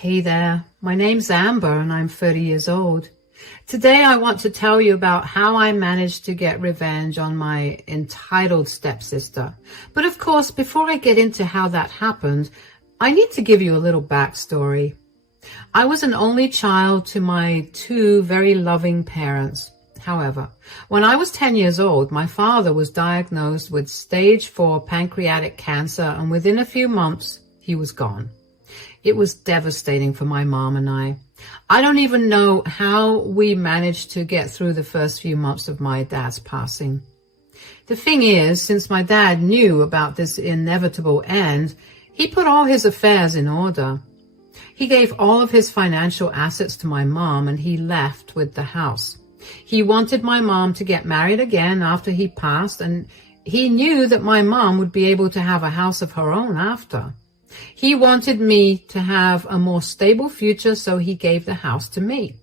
Hey there, my name's Amber and I'm 30 years old. Today I want to tell you about how I managed to get revenge on my entitled stepsister. But of course, before I get into how that happened, I need to give you a little backstory. I was an only child to my two very loving parents. However, when I was 10 years old, my father was diagnosed with stage 4 pancreatic cancer, and within a few months, he was gone. It was devastating for my mom and I. I don't even know how we managed to get through the first few months of my dad's passing. The thing is, since my dad knew about this inevitable end, he put all his affairs in order. He gave all of his financial assets to my mom and he left with the house. He wanted my mom to get married again after he passed, and he knew that my mom would be able to have a house of her own after. He wanted me to have a more stable future, so he gave the house to me.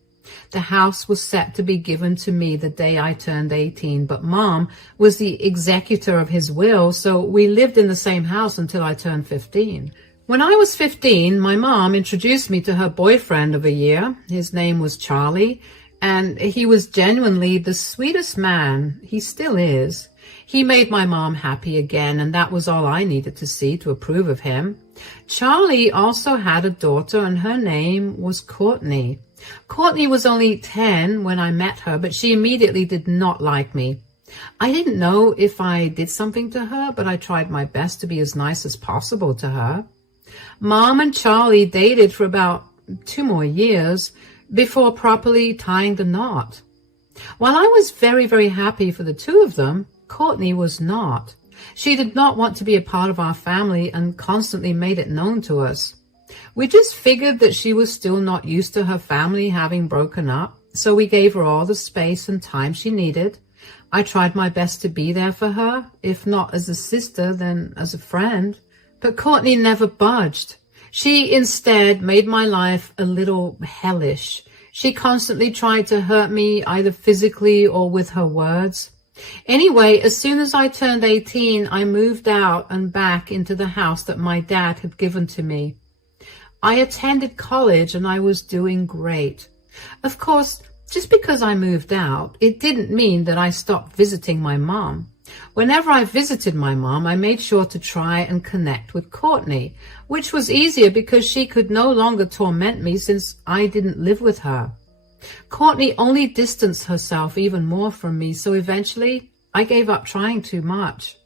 The house was set to be given to me the day I turned 18, but Mom was the executor of his will, so we lived in the same house until I turned 15. When I was 15, my mom introduced me to her boyfriend of a year. His name was Charlie, and he was genuinely the sweetest man. He still is. He made my mom happy again, and that was all I needed to see to approve of him. Charlie also had a daughter, and her name was Courtney. Courtney was only 10 when I met her, but she immediately did not like me. I didn't know if I did something to her, but I tried my best to be as nice as possible to her. Mom and Charlie dated for about 2 more years before properly tying the knot. While I was very, very happy for the two of them, Courtney was not. She did not want to be a part of our family and constantly made it known to us. We just figured that she was still not used to her family having broken up, so we gave her all the space and time she needed. I tried my best to be there for her, if not as a sister, then as a friend. But Courtney never budged. She instead made my life a little hellish. She constantly tried to hurt me, either physically or with her words. Anyway, as soon as I turned 18, I moved out and back into the house that my dad had given to me. I attended college and I was doing great. Of course, just because I moved out, it didn't mean that I stopped visiting my mom. Whenever I visited my mom, I made sure to try and connect with Courtney, which was easier because she could no longer torment me since I didn't live with her. Courtney only distanced herself even more from me, so eventually I gave up trying too much.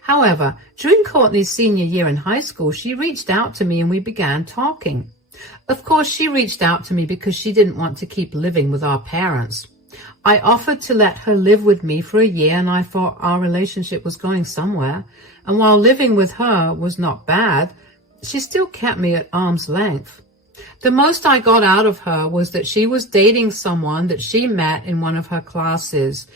However, during Courtney's senior year in high school, she reached out to me and we began talking. Of course, she reached out to me because she didn't want to keep living with our parents. I offered to let her live with me for a year, and I thought our relationship was going somewhere. And while living with her was not bad, she still kept me at arm's length. The most I got out of her was that she was dating someone that she met in one of her classes.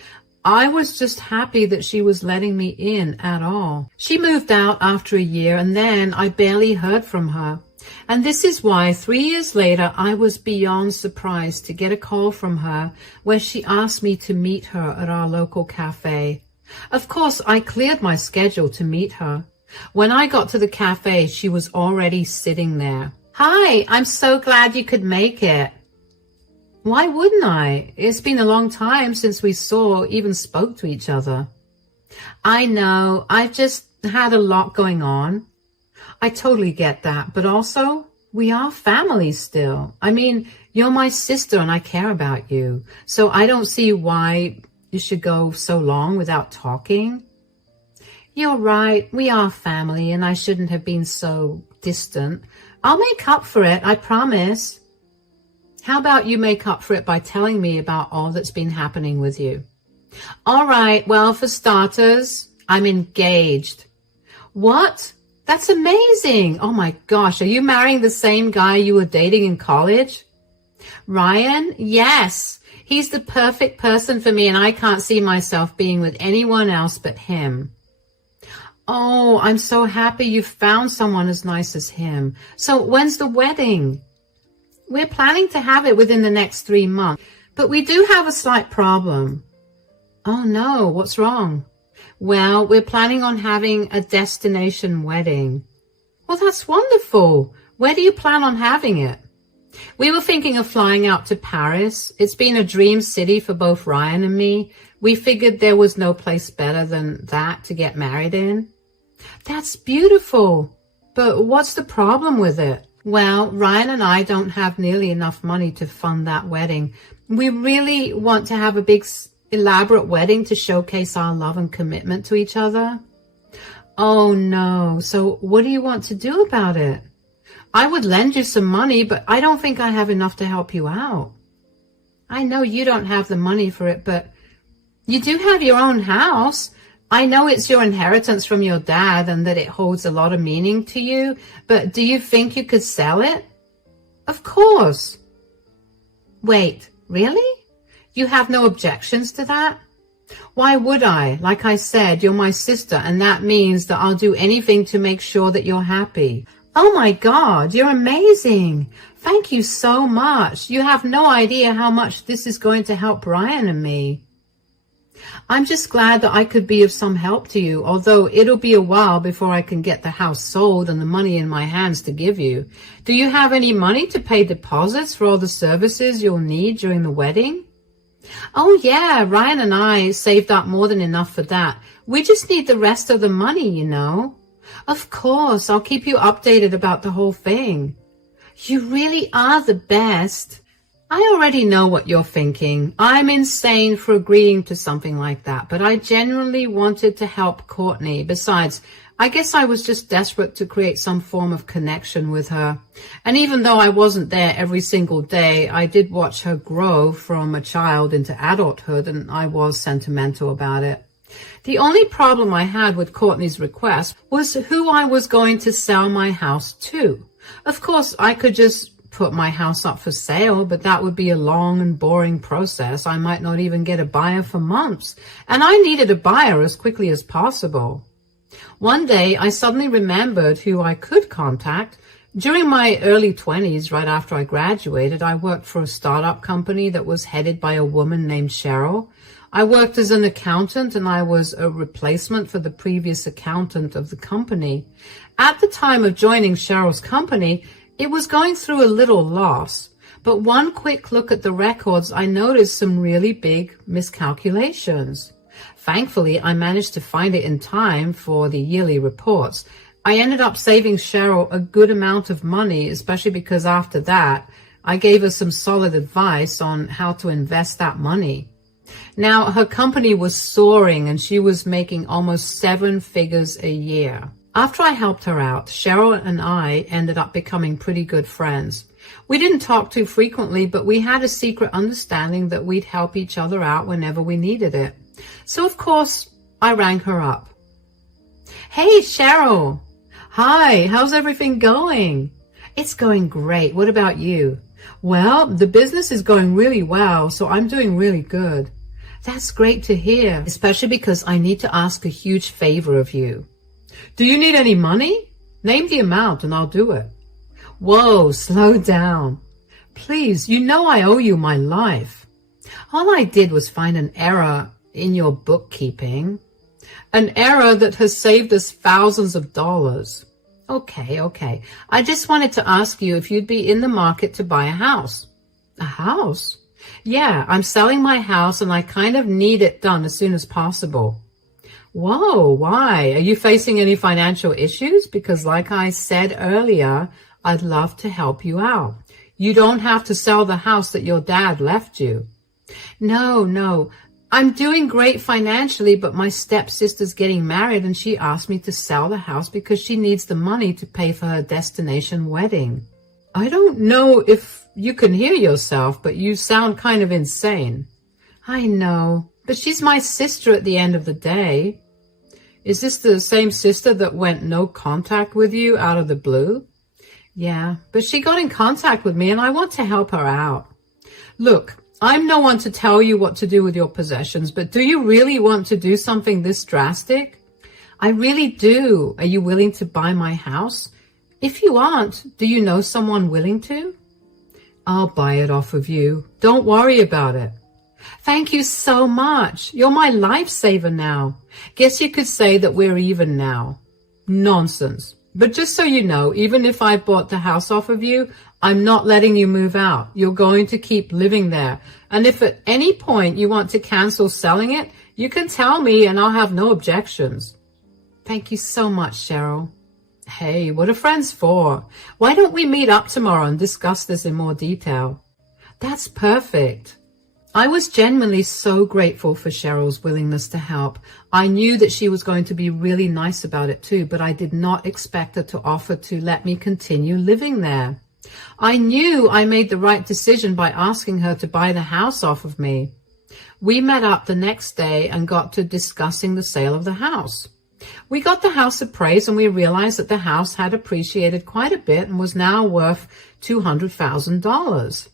I was just happy that she was letting me in at all. She moved out after a year, and then I barely heard from her. And this is why 3 years later, I was beyond surprised to get a call from her where she asked me to meet her at our local cafe. Of course, I cleared my schedule to meet her. When I got to the cafe, she was already sitting there. "Hi, I'm so glad you could make it." Why wouldn't I? It's been a long time since we even spoke to each other. "I know, I've just had a lot going on." I totally get that, but also, we are family still. I mean, you're my sister and I care about you, so I don't see why you should go so long without talking. "You're right, we are family and I shouldn't have been so distant. I'll make up for it, I promise." "How about you make up for it by telling me about all that's been happening with you?" "All right, well, for starters, I'm engaged." "What? That's amazing. Oh my gosh, are you marrying the same guy you were dating in college?" "Ryan? Yes. He's the perfect person for me and I can't see myself being with anyone else but him." "Oh, I'm so happy you found someone as nice as him. So when's the wedding?" "We're planning to have it within the next 3 months, but we do have a slight problem." "Oh no, what's wrong?" "Well, we're planning on having a destination wedding." "Well, that's wonderful. Where do you plan on having it? We were thinking of flying out to Paris. It's been a dream city for both Ryan and me. We figured there was no place better than that to get married in. That's beautiful. But what's the problem with it? Well, Ryan and I don't have nearly enough money to fund that wedding. We really want to have a big, elaborate wedding to showcase our love and commitment to each other. Oh no. So what do you want to do about it? I would lend you some money, but I don't think I have enough to help you out. I know you don't have the money for it, but you do have your own house. I know it's your inheritance from your dad and that it holds a lot of meaning to you, but do you think you could sell it? Of course. Wait, really? You have no objections to that? Why would I? Like I said, you're my sister, and that means that I'll do anything to make sure that you're happy. Oh my God, you're amazing. Thank you so much. You have no idea how much this is going to help Brian and me. I'm just glad that I could be of some help to you, although it'll be a while before I can get the house sold and the money in my hands to give you. Do you have any money to pay deposits for all the services you'll need during the wedding? Oh yeah, Ryan and I saved up more than enough for that. We just need the rest of the money, you know. Of course, I'll keep you updated about the whole thing. You really are the best. I already know what you're thinking. I'm insane for agreeing to something like that, but I genuinely wanted to help Courtney. Besides, I guess I was just desperate to create some form of connection with her. And even though I wasn't there every single day, I did watch her grow from a child into adulthood, and I was sentimental about it. The only problem I had with Courtney's request was who I was going to sell my house to. Of course, I could just put my house up for sale, but that would be a long and boring process. I might not even get a buyer for months, and I needed a buyer as quickly as possible. One day, I suddenly remembered who I could contact. During my early 20s, right after I graduated, I worked for a startup company that was headed by a woman named Cheryl. I worked as an accountant, and I was a replacement for the previous accountant of the company. At the time of joining Cheryl's company, it was going through a little loss, but one quick look at the records, I noticed some really big miscalculations. Thankfully, I managed to find it in time for the yearly reports. I ended up saving Cheryl a good amount of money, especially because after that, I gave her some solid advice on how to invest that money. Now, her company was soaring, and she was making almost 7 figures a year. After I helped her out, Cheryl and I ended up becoming pretty good friends. We didn't talk too frequently, but we had a secret understanding that we'd help each other out whenever we needed it. So, of course, I rang her up. Hey, Cheryl. Hi, how's everything going? It's going great. What about you? Well, the business is going really well, so I'm doing really good. That's great to hear, especially because I need to ask a huge favor of you. Do you need any money? Name the amount and I'll do it. Whoa, slow down. Please, you know I owe you my life. All I did was find an error in your bookkeeping. An error that has saved us thousands of dollars. Okay. I just wanted to ask you if you'd be in the market to buy a house. A house? Yeah, I'm selling my house and I kind of need it done as soon as possible. Whoa, why? Are you facing any financial issues? Because like I said earlier, I'd love to help you out. You don't have to sell the house that your dad left you. No. I'm doing great financially, but my stepsister's getting married and she asked me to sell the house because she needs the money to pay for her destination wedding. I don't know if you can hear yourself, but you sound kind of insane. I know, but she's my sister at the end of the day. Is this the same sister that went no contact with you out of the blue? Yeah, but she got in contact with me and I want to help her out. Look, I'm no one to tell you what to do with your possessions, but do you really want to do something this drastic? I really do. Are you willing to buy my house? If you aren't, do you know someone willing to? I'll buy it off of you. Don't worry about it. Thank you so much. You're my lifesaver now. Guess you could say that we're even now. Nonsense. But just so you know, even if I bought the house off of you, I'm not letting you move out. You're going to keep living there. And if at any point you want to cancel selling it, you can tell me and I'll have no objections. Thank you so much, Cheryl. Hey, what are friends for? Why don't we meet up tomorrow and discuss this in more detail? That's perfect. I was genuinely so grateful for Cheryl's willingness to help. I knew that she was going to be really nice about it too, but I did not expect her to offer to let me continue living there. I knew I made the right decision by asking her to buy the house off of me. We met up the next day and got to discussing the sale of the house. We got the house appraised and we realized that the house had appreciated quite a bit and was now worth $200,000.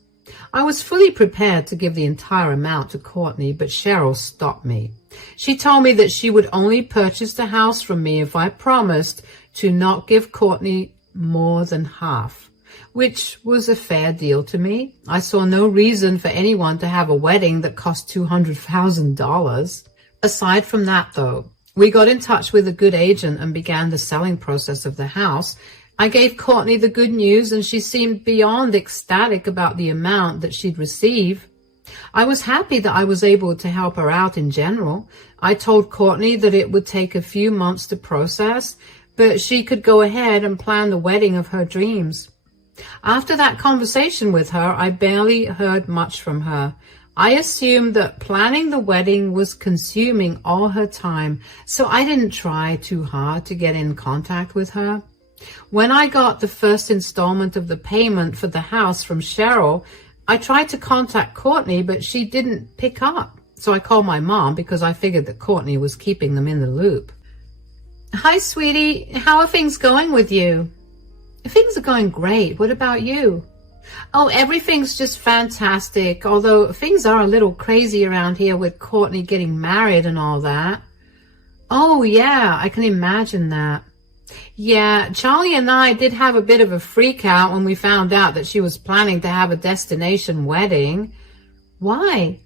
I was fully prepared to give the entire amount to Courtney, but Cheryl stopped me. She told me that she would only purchase the house from me if I promised to not give Courtney more than half, which was a fair deal to me. I saw no reason for anyone to have a wedding that cost $200,000. Aside from that, though, we got in touch with a good agent and began the selling process of the house. I gave Courtney the good news and she seemed beyond ecstatic about the amount that she'd receive. I was happy that I was able to help her out in general. I told Courtney that it would take a few months to process, but she could go ahead and plan the wedding of her dreams. After that conversation with her, I barely heard much from her. I assumed that planning the wedding was consuming all her time, so I didn't try too hard to get in contact with her. When I got the first installment of the payment for the house from Cheryl, I tried to contact Courtney, but she didn't pick up. So I called my mom because I figured that Courtney was keeping them in the loop. Hi, sweetie. How are things going with you? Things are going great. What about you? Oh, everything's just fantastic, although things are a little crazy around here with Courtney getting married and all that. Oh, yeah, I can imagine that. Yeah, Charlie and I did have a bit of a freak out when we found out that she was planning to have a destination wedding. Why?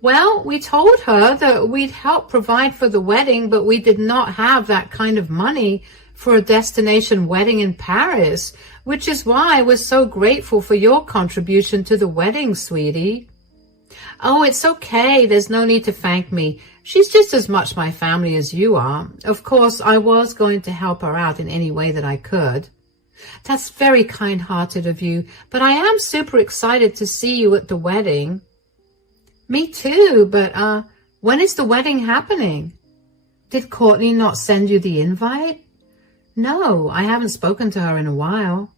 Well, we told her that we'd help provide for the wedding, but we did not have that kind of money for a destination wedding in Paris, which is why we're so grateful for your contribution to the wedding, sweetie. Oh, it's okay. There's no need to thank me. She's just as much my family as you are. Of course, I was going to help her out in any way that I could. That's very kind-hearted of you, but I am super excited to see you at the wedding. Me too, but when is the wedding happening? Did Courtney not send you the invite? No, I haven't spoken to her in a while.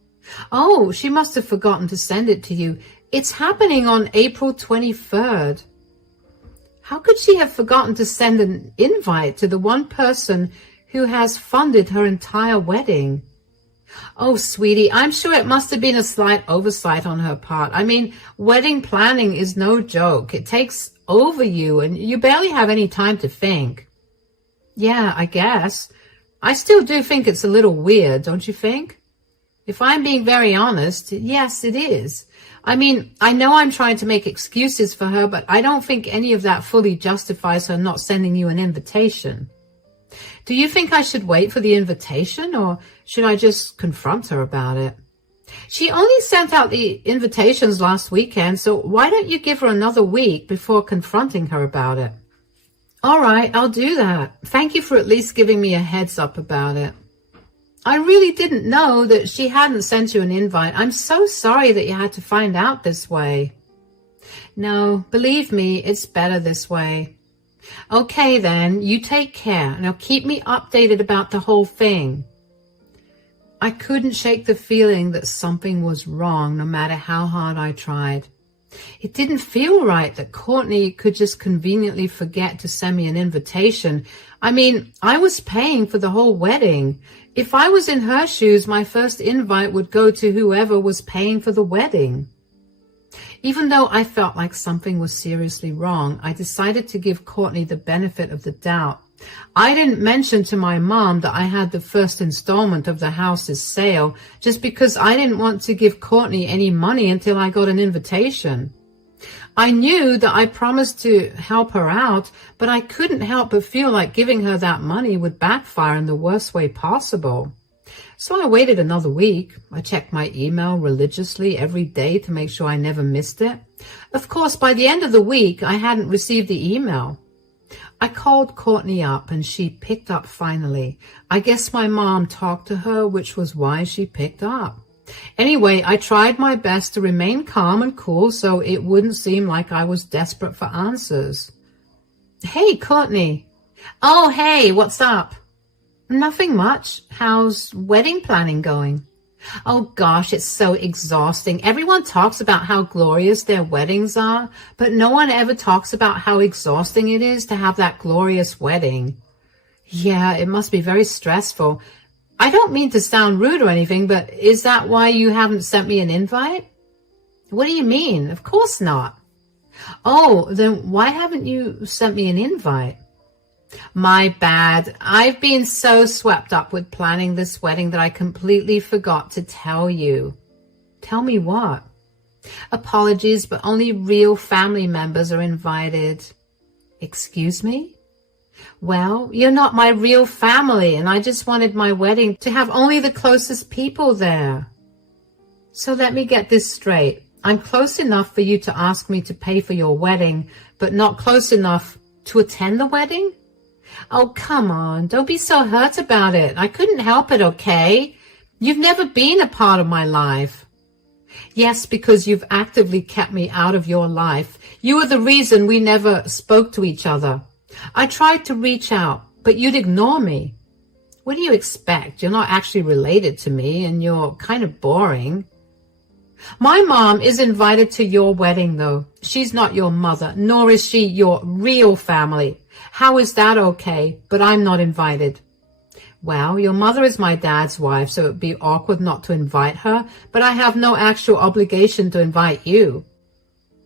Oh, she must have forgotten to send it to you. It's happening on April 23rd. How could she have forgotten to send an invite to the one person who has funded her entire wedding? Oh, sweetie, I'm sure it must have been a slight oversight on her part. I mean, wedding planning is no joke. It takes over you, and you barely have any time to think. Yeah, I guess. I still do think it's a little weird, don't you think? If I'm being very honest, yes, it is. I mean, I know I'm trying to make excuses for her, but I don't think any of that fully justifies her not sending you an invitation. Do you think I should wait for the invitation, or should I just confront her about it? She only sent out the invitations last weekend, so why don't you give her another week before confronting her about it? All right, I'll do that. Thank you for at least giving me a heads up about it. I really didn't know that she hadn't sent you an invite. I'm so sorry that you had to find out this way. No, believe me, it's better this way. Okay then, you take care. Now keep me updated about the whole thing. I couldn't shake the feeling that something was wrong no matter how hard I tried. It didn't feel right that Courtney could just conveniently forget to send me an invitation. I mean, I was paying for the whole wedding. If I was in her shoes, my first invite would go to whoever was paying for the wedding. Even though I felt like something was seriously wrong, I decided to give Courtney the benefit of the doubt. I didn't mention to my mom that I had the first installment of the house's sale just because I didn't want to give Courtney any money until I got an invitation. I knew that I promised to help her out, but I couldn't help but feel like giving her that money would backfire in the worst way possible. So I waited another week. I checked my email religiously every day to make sure I never missed it. Of course, by the end of the week, I hadn't received the email. I called Courtney up and she picked up finally. I guess my mom talked to her, which was why she picked up. Anyway, I tried my best to remain calm and cool so it wouldn't seem like I was desperate for answers. Hey, Courtney. Oh, hey, what's up? Nothing much. How's wedding planning going? Oh gosh, it's so exhausting. Everyone talks about how glorious their weddings are, but no one ever talks about how exhausting it is to have that glorious wedding. Yeah, it must be very stressful. I don't mean to sound rude or anything, but is that why you haven't sent me an invite? What do you mean? Of course not. Oh, then why haven't you sent me an invite? My bad. I've been so swept up with planning this wedding that I completely forgot to tell you. Tell me what? Apologies, but only real family members are invited. Excuse me? Well, you're not my real family, and I just wanted my wedding to have only the closest people there. So let me get this straight. I'm close enough for you to ask me to pay for your wedding, but not close enough to attend the wedding? Oh, come on. Don't be so hurt about it. I couldn't help it, okay? You've never been a part of my life. Yes, because you've actively kept me out of your life. You are the reason we never spoke to each other. I tried to reach out, but you'd ignore me. What do you expect? You're not actually related to me, and you're kind of boring. My mom is invited to your wedding, though. She's not your mother, nor is she your real family. How is that okay? But I'm not invited. Well, your mother is my dad's wife, so it would be awkward not to invite her, but I have no actual obligation to invite you.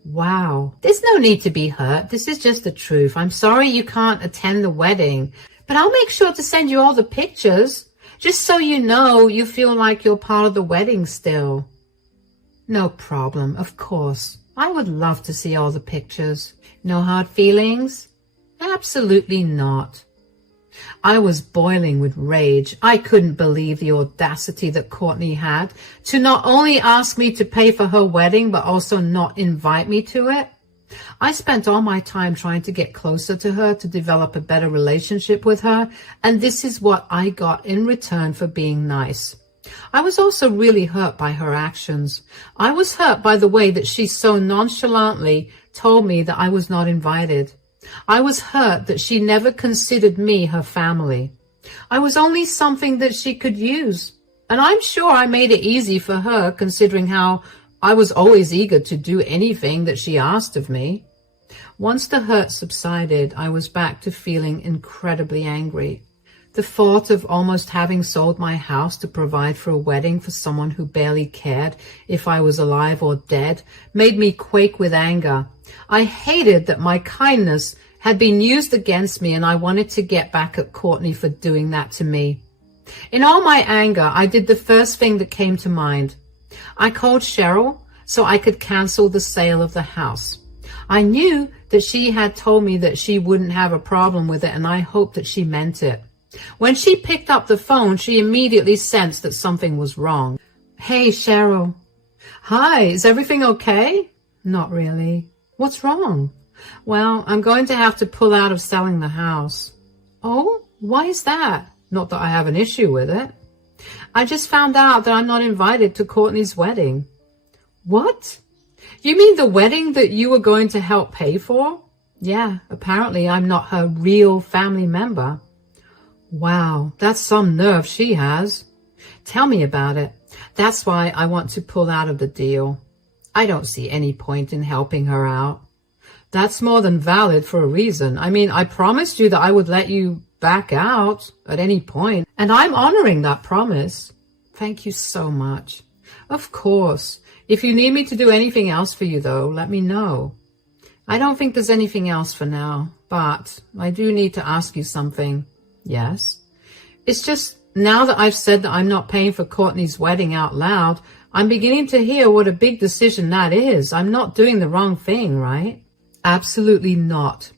Wow. There's no need to be hurt. This is just the truth. I'm sorry you can't attend the wedding, but I'll make sure to send you all the pictures, just so you know you feel like you're part of the wedding still. No problem, of course. I would love to see all the pictures. No hard feelings? Absolutely not. I was boiling with rage. I couldn't believe the audacity that Courtney had to not only ask me to pay for her wedding, but also not invite me to it. I spent all my time trying to get closer to her, to develop a better relationship with her, and this is what I got in return for being nice. I was also really hurt by her actions. I was hurt by the way that she so nonchalantly told me that I was not invited. I was hurt that she never considered me her family. I was only something that she could use, and I'm sure I made it easy for her, considering how I was always eager to do anything that she asked of me. Once the hurt subsided, I was back to feeling incredibly angry. The thought of almost having sold my house to provide for a wedding for someone who barely cared if I was alive or dead made me quake with anger. I hated that my kindness had been used against me, and I wanted to get back at Courtney for doing that to me. In all my anger, I did the first thing that came to mind. I called Cheryl so I could cancel the sale of the house. I knew that she had told me that she wouldn't have a problem with it, and I hoped that she meant it. When she picked up the phone, she immediately sensed that something was wrong. Hey, Cheryl. Hi, is everything okay? Not really. What's wrong? Well, I'm going to have to pull out of selling the house. Oh, why is that? Not that I have an issue with it. I just found out that I'm not invited to Courtney's wedding. What? You mean the wedding that you were going to help pay for? Yeah, apparently I'm not her real family member. Wow, that's some nerve she has. Tell me about it. That's why I want to pull out of the deal. I don't see any point in helping her out. That's more than valid for a reason. I mean, I promised you that I would let you back out at any point, and I'm honoring that promise. Thank you so much. Of course. If you need me to do anything else for you, though, let me know. I don't think there's anything else for now, but I do need to ask you something. Yes? It's just, now that I've said that I'm not paying for Courtney's wedding out loud, I'm beginning to hear what a big decision that is. I'm not doing the wrong thing, right? Absolutely not.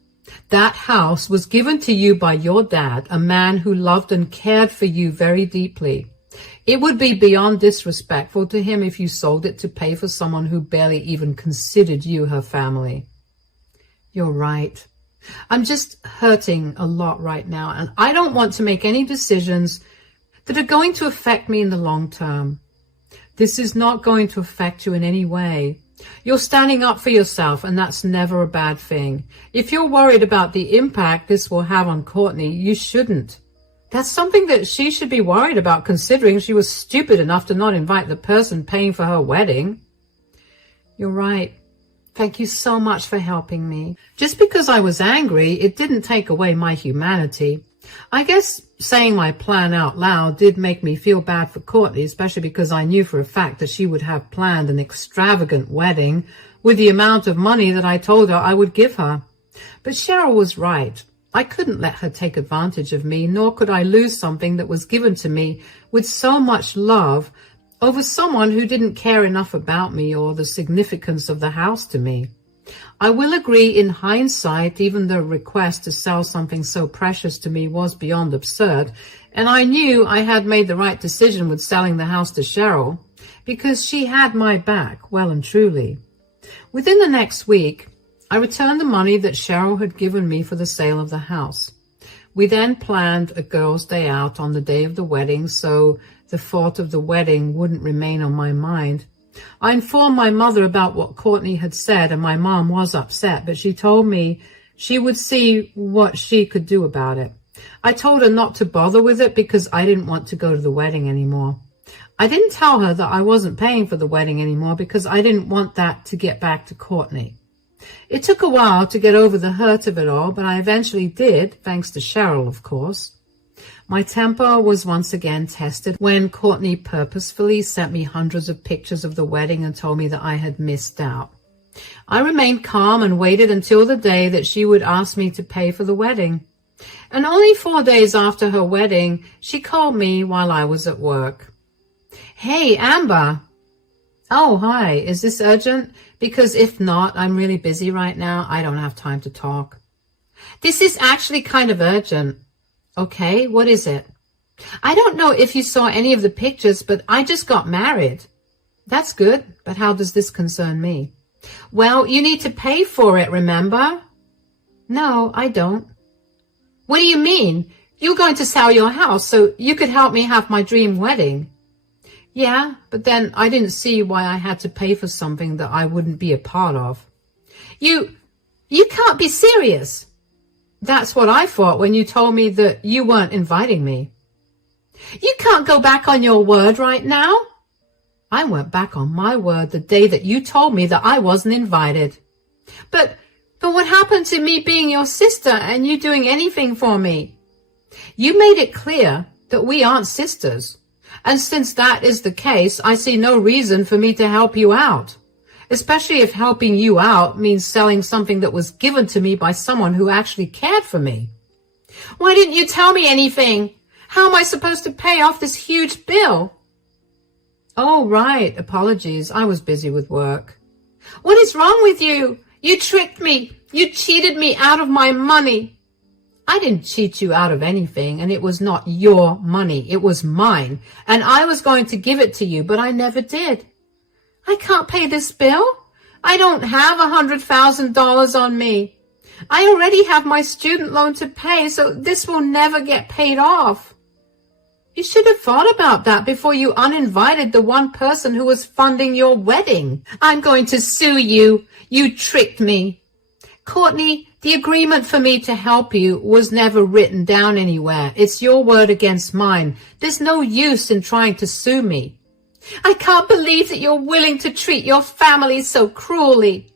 That house was given to you by your dad, a man who loved and cared for you very deeply. It would be beyond disrespectful to him if you sold it to pay for someone who barely even considered you her family. You're right. I'm just hurting a lot right now, and I don't want to make any decisions that are going to affect me in the long term. This is not going to affect you in any way. You're standing up for yourself, and that's never a bad thing. If you're worried about the impact this will have on Courtney, you shouldn't. That's something that she should be worried about, considering she was stupid enough to not invite the person paying for her wedding. You're right. Thank you so much for helping me. Just because I was angry, it didn't take away my humanity. I guess saying my plan out loud did make me feel bad for Courtney, especially because I knew for a fact that she would have planned an extravagant wedding with the amount of money that I told her I would give her. But Cheryl was right. I couldn't let her take advantage of me, nor could I lose something that was given to me with so much love over someone who didn't care enough about me or the significance of the house to me. I will agree, in hindsight, even the request to sell something so precious to me was beyond absurd, and I knew I had made the right decision with selling the house to Cheryl, because she had my back, well and truly. Within the next week, I returned the money that Cheryl had given me for the sale of the house. We then planned a girls' day out on the day of the wedding, so the thought of the wedding wouldn't remain on my mind. I informed my mother about what Courtney had said, and my mom was upset, but she told me she would see what she could do about it. I told her not to bother with it because I didn't want to go to the wedding anymore. I didn't tell her that I wasn't paying for the wedding anymore because I didn't want that to get back to Courtney. It took a while to get over the hurt of it all, but I eventually did, thanks to Cheryl, of course. My temper was once again tested when Courtney purposefully sent me hundreds of pictures of the wedding and told me that I had missed out. I remained calm and waited until the day that she would ask me to pay for the wedding. And only 4 days after her wedding, she called me while I was at work. Hey, Amber. Oh, hi. Is this urgent? Because if not, I'm really busy right now. I don't have time to talk. This is actually kind of urgent. Okay, what is it? I don't know if you saw any of the pictures, but I just got married. That's good, but how does this concern me? Well, you need to pay for it, remember? No, I don't. What do you mean? You're going to sell your house so you could help me have my dream wedding. Yeah, but then I didn't see why I had to pay for something that I wouldn't be a part of. You can't be serious. That's what I thought when you told me that you weren't inviting me. You can't go back on your word right now. I went back on my word the day that you told me that I wasn't invited. But what happened to me being your sister and you doing anything for me? You made it clear that we aren't sisters. And since that is the case, I see no reason for me to help you out. Especially if helping you out means selling something that was given to me by someone who actually cared for me. Why didn't you tell me anything? How am I supposed to pay off this huge bill? Oh, right. Apologies. I was busy with work. What is wrong with you? You tricked me. You cheated me out of my money. I didn't cheat you out of anything, and it was not your money. It was mine, and I was going to give it to you, but I never did. I can't pay this bill. I don't have $100,000 on me. I already have my student loan to pay, so this will never get paid off. You should have thought about that before you uninvited the one person who was funding your wedding. I'm going to sue you. You tricked me. Courtney, the agreement for me to help you was never written down anywhere. It's your word against mine. There's no use in trying to sue me. I can't believe that you're willing to treat your family so cruelly.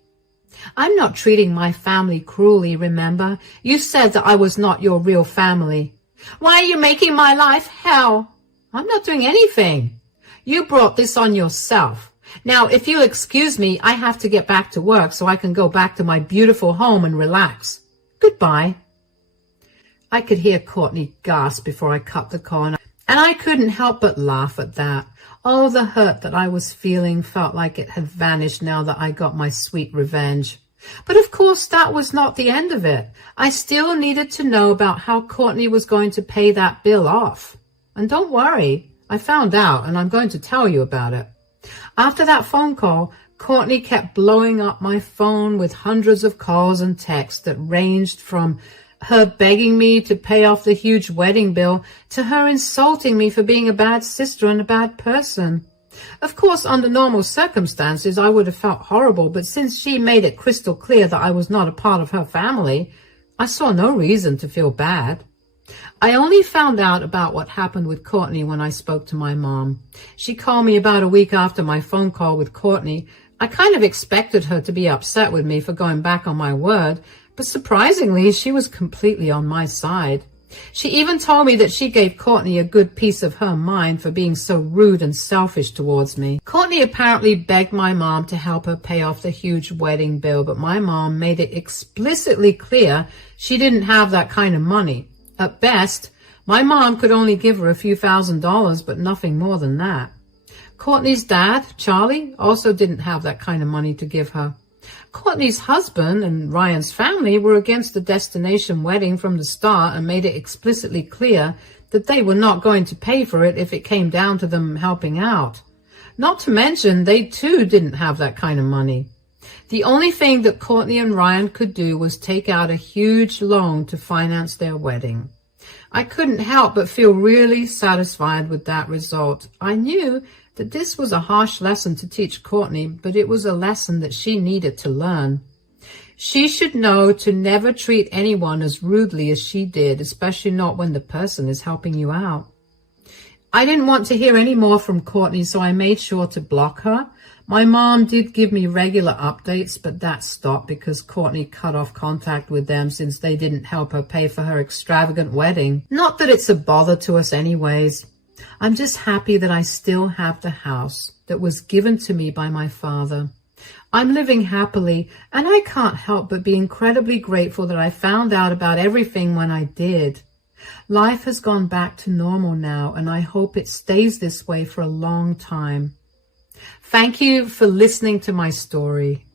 I'm not treating my family cruelly, remember? You said that I was not your real family. Why are you making my life hell? I'm not doing anything. You brought this on yourself. Now, if you'll excuse me, I have to get back to work so I can go back to my beautiful home and relax. Goodbye. I could hear Courtney gasp before I cut the call, and I couldn't help but laugh at that. Oh, the hurt that I was feeling felt like it had vanished now that I got my sweet revenge. But of course, that was not the end of it. I still needed to know about how Courtney was going to pay that bill off. And don't worry, I found out, and I'm going to tell you about it. After that phone call, Courtney kept blowing up my phone with hundreds of calls and texts that ranged from her begging me to pay off the huge wedding bill to her insulting me for being a bad sister and a bad person. Of course, under normal circumstances, I would have felt horrible, but since she made it crystal clear that I was not a part of her family, I saw no reason to feel bad. I only found out about what happened with Courtney when I spoke to my mom. She called me about a week after my phone call with Courtney. I kind of expected her to be upset with me for going back on my word, but surprisingly, she was completely on my side. She even told me that she gave Courtney a good piece of her mind for being so rude and selfish towards me. Courtney apparently begged my mom to help her pay off the huge wedding bill, but my mom made it explicitly clear she didn't have that kind of money. At best, my mom could only give her a few $1,000s, but nothing more than that. Courtney's dad, Charlie, also didn't have that kind of money to give her. Courtney's husband and Ryan's family were against the destination wedding from the start and made it explicitly clear that they were not going to pay for it if it came down to them helping out. Not to mention, they too didn't have that kind of money. The only thing that Courtney and Ryan could do was take out a huge loan to finance their wedding. I couldn't help but feel really satisfied with that result. I knew that this was a harsh lesson to teach Courtney, but it was a lesson that she needed to learn. She should know to never treat anyone as rudely as she did, especially not when the person is helping you out. I didn't want to hear any more from Courtney, so I made sure to block her. My mom did give me regular updates, but that stopped because Courtney cut off contact with them since they didn't help her pay for her extravagant wedding. Not that it's a bother to us anyways. I'm just happy that I still have the house that was given to me by my father. I'm living happily, and I can't help but be incredibly grateful that I found out about everything when I did. Life has gone back to normal now, and I hope it stays this way for a long time. Thank you for listening to my story.